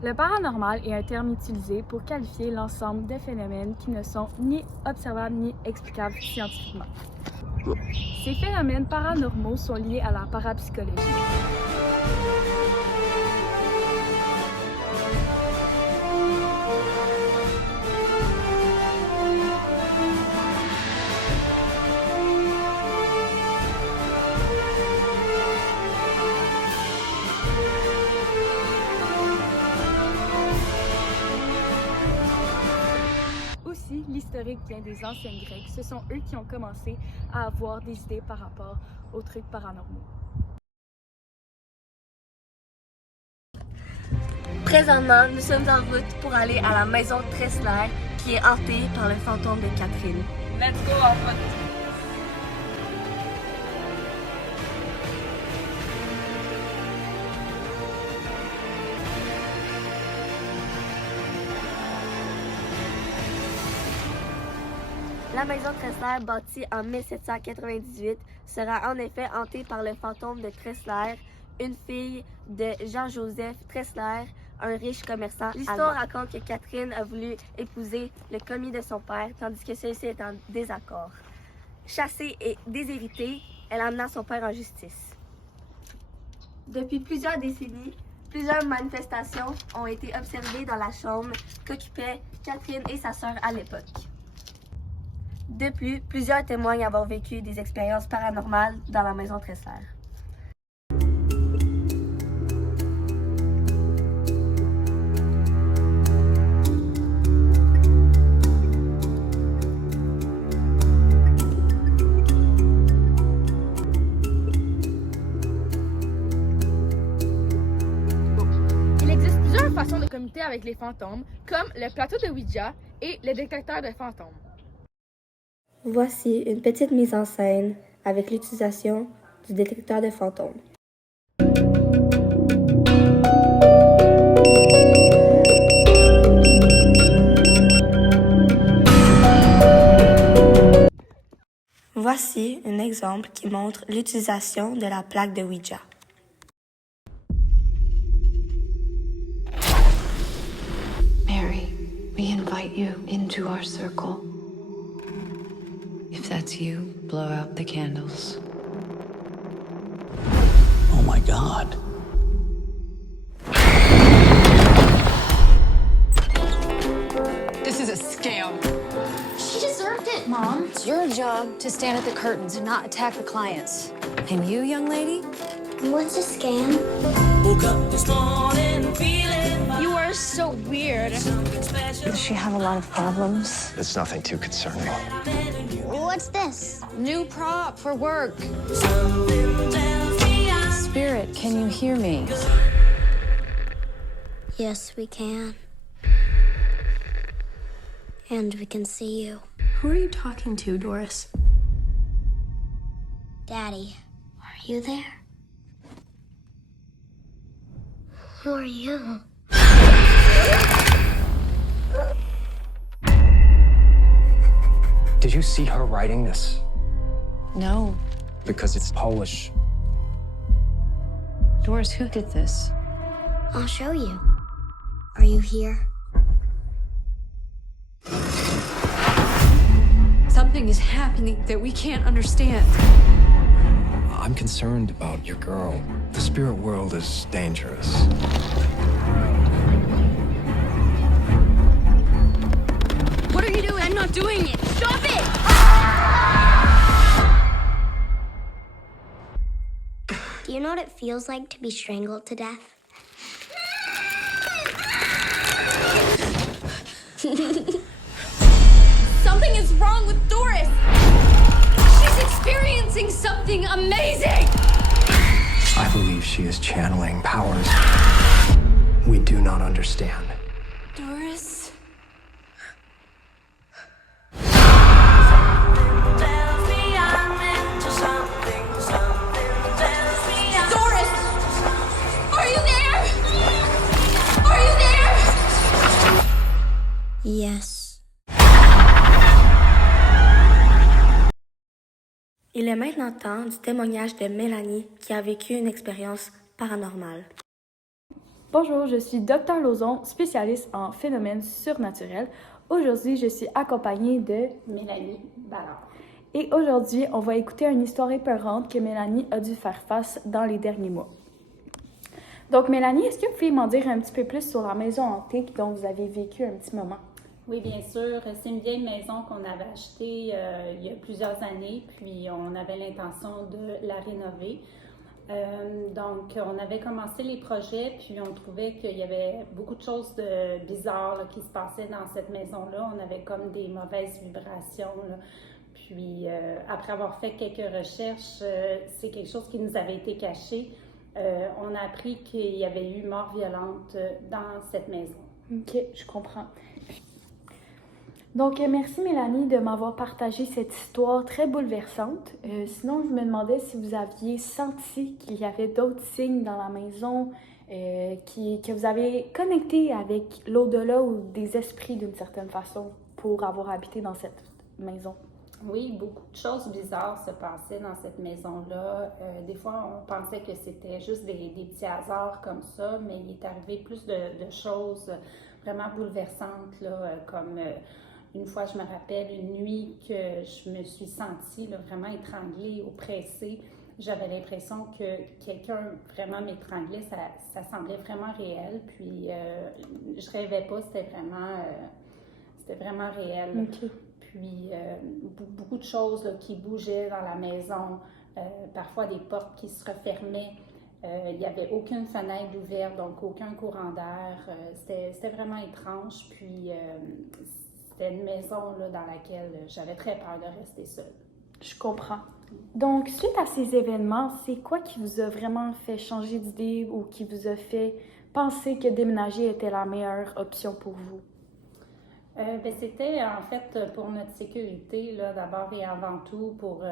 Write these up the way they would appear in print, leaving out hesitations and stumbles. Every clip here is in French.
Le paranormal est un terme utilisé pour qualifier l'ensemble de phénomènes qui ne sont ni observables ni explicables scientifiquement. Ces phénomènes paranormaux sont liés à la parapsychologie. Aussi, l'historique vient des anciens Grecs. Ce sont eux qui ont commencé à avoir des idées par rapport aux trucs paranormaux. Présentement, nous sommes en route pour aller à la maison Tressler qui est hantée par le fantôme de Catherine. Let's go en route! La maison Tressler, bâtie en 1798, sera en effet hantée par le fantôme de Tressler, une fille de Jean-Joseph Tressler, un riche commerçant. L'histoire raconte que Catherine a voulu épouser le commis de son père, tandis que celui-ci est en désaccord. Chassée et déshéritée, elle amena son père en justice. Depuis plusieurs décennies, plusieurs manifestations ont été observées dans la chambre qu'occupaient Catherine et sa sœur à l'époque. De plus, plusieurs témoignent avoir vécu des expériences paranormales dans la maison Tressler. Il existe plusieurs façons de communiquer avec les fantômes, comme le plateau de Ouija et le détecteur de fantômes. Voici une petite mise en scène avec l'utilisation du détecteur de fantômes. Voici un exemple qui montre l'utilisation de la plaque de Ouija. Mary, we invite you into our circle. If that's you, blow out the candles. Oh my God. This is a scam. She deserved it, Mom. It's your job to stand at the curtains and not attack the clients. And you, young lady? What's a scam? Woke up this morning feeling You are so weird. Does she have a lot of problems? It's nothing too concerning. What's this? New prop for work. Spirit, can you hear me? Yes, we can. And we can see you. Who are you talking to, Doris? Daddy, are you there? Who are you? Did you see her writing this? No. Because it's Polish. Doris, who did this? I'll show you. Are you here? Something is happening that we can't understand. I'm concerned about your girl. The spirit world is dangerous. What are you doing? I'm not doing it. Stop it! Do you know what it feels like to be strangled to death? Something is wrong with Doris. She's experiencing something amazing. I believe she is channeling powers we do not understand. Doris? Doris! Are you there? Are you there? Yes. Il est maintenant temps du témoignage de Mélanie qui a vécu une expérience paranormale. Bonjour, je suis Dr Lauzon, spécialiste en phénomènes surnaturels. Aujourd'hui, je suis accompagnée de Mélanie Ballard. Et aujourd'hui, on va écouter une histoire épeurante que Mélanie a dû faire face dans les derniers mois. Donc Mélanie, est-ce que vous pouvez m'en dire un petit peu plus sur la maison hantée dont vous avez vécu un petit moment? Oui, bien sûr. C'est une vieille maison qu'on avait achetée il y a plusieurs années, puis on avait l'intention de la rénover. Donc, on avait commencé les projets, puis on trouvait qu'il y avait beaucoup de choses bizarres là, qui se passaient dans cette maison-là. On avait comme des mauvaises vibrations, là. Puis, après avoir fait quelques recherches, c'est quelque chose qui nous avait été caché. On a appris qu'il y avait eu mort violente dans cette maison. OK, je comprends. Donc, merci Mélanie de m'avoir partagé cette histoire très bouleversante. Sinon, je me demandais si vous aviez senti qu'il y avait d'autres signes dans la maison, que vous avez connecté avec l'au-delà ou des esprits d'une certaine façon pour avoir habité dans cette maison. Oui, beaucoup de choses bizarres se passaient dans cette maison-là. Des fois, on pensait que c'était juste des petits hasards comme ça, mais il est arrivé plus de choses vraiment bouleversantes, là, comme une fois, je me rappelle, une nuit que je me suis sentie là, vraiment étranglée, oppressée. J'avais l'impression que quelqu'un vraiment m'étranglait, ça semblait vraiment réel, puis je rêvais pas, c'était vraiment réel. Okay. Puis, beaucoup de choses là, qui bougeaient dans la maison, parfois des portes qui se refermaient. Il n'y avait aucune fenêtre ouverte, donc aucun courant d'air. C'était vraiment étrange. Puis, c'était une maison là, dans laquelle j'avais très peur de rester seule. Je comprends. Donc, suite à ces événements, c'est quoi qui vous a vraiment fait changer d'idée ou qui vous a fait penser que déménager était la meilleure option pour vous? C'était en fait pour notre sécurité, là, d'abord et avant tout, pour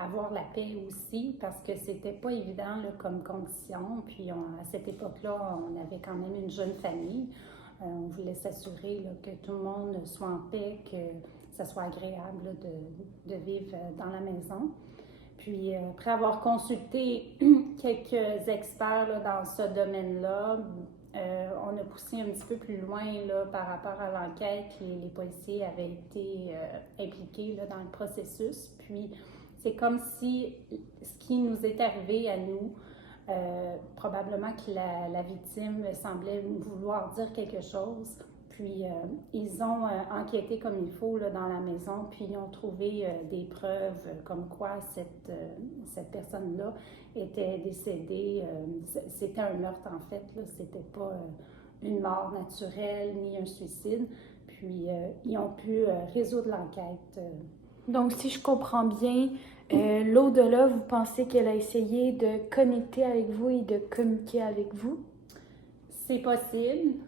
avoir la paix aussi, parce que c'était pas évident là, comme condition. Puis à cette époque-là, on avait quand même une jeune famille. On voulait s'assurer là, que tout le monde soit en paix, que ça soit agréable là, de vivre dans la maison. Puis après avoir consulté quelques experts là, dans ce domaine-là, on a poussé un petit peu plus loin là, par rapport à l'enquête. Les policiers avaient été impliqués là, dans le processus. Puis, c'est comme si ce qui nous est arrivé à nous, probablement que la victime semblait vouloir dire quelque chose. Puis, ils ont enquêté comme il faut là, dans la maison, puis ils ont trouvé des preuves comme quoi cette personne-là était décédée. C'était un meurtre, en fait. Là. C'était pas une mort naturelle ni un suicide. Puis, ils ont pu résoudre l'enquête. Donc, si je comprends bien, l'au-delà, vous pensez qu'elle a essayé de connecter avec vous et de communiquer avec vous? C'est possible.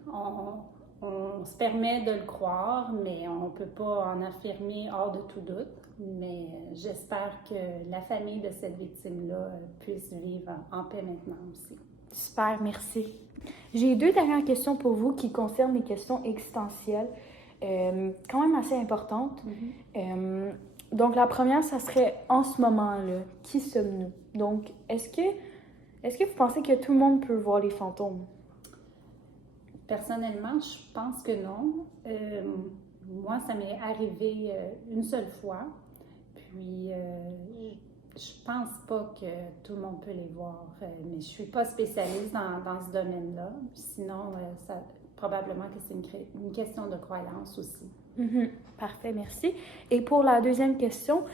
On se permet de le croire, mais on ne peut pas en affirmer hors de tout doute. Mais j'espère que la famille de cette victime-là puisse vivre en paix maintenant aussi. Super, merci. J'ai 2 dernières questions pour vous qui concernent des questions existentielles, quand même assez importantes. Mm-hmm. Donc, la première, ça serait en ce moment-là, qui sommes-nous? Donc, est-ce que vous pensez que tout le monde peut voir les fantômes? Personnellement, je pense que non. Moi, ça m'est arrivé une seule fois. Puis, je pense pas que tout le monde peut les voir. Mais je suis pas spécialiste dans ce domaine-là. Sinon, probablement que c'est une question de croyance aussi. Mm-hmm. Parfait, merci. Et pour la deuxième question,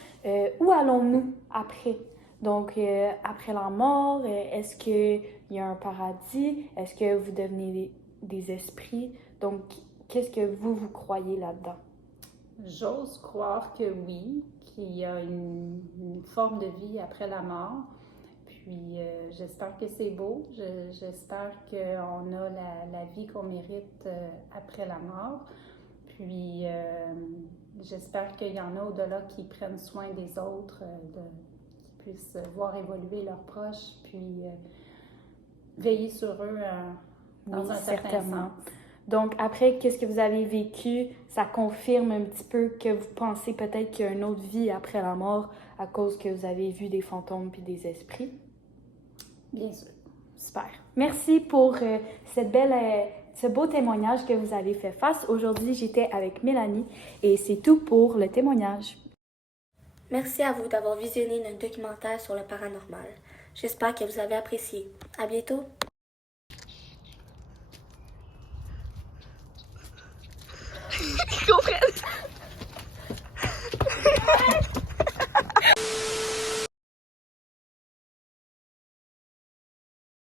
où allons-nous après? Donc, après la mort, est-ce qu'il y a un paradis? Est-ce que vous devenez des esprits? Donc, qu'est-ce que vous croyez là-dedans? J'ose croire que oui, qu'il y a une forme de vie après la mort. Puis, j'espère que c'est beau. J'espère qu'on a la vie qu'on mérite après la mort. Puis, j'espère qu'il y en a au-delà qui prennent soin des autres, qui puissent voir évoluer leurs proches, puis veiller sur eux dans un certain sens. Donc, après, qu'est-ce que vous avez vécu? Ça confirme un petit peu que vous pensez peut-être qu'il y a une autre vie après la mort à cause que vous avez vu des fantômes puis des esprits? Bien sûr. Super. Merci pour ce beau témoignage que vous avez fait face. Aujourd'hui, j'étais avec Mélanie et c'est tout pour le témoignage. Merci à vous d'avoir visionné notre documentaire sur le paranormal. J'espère que vous avez apprécié. À bientôt!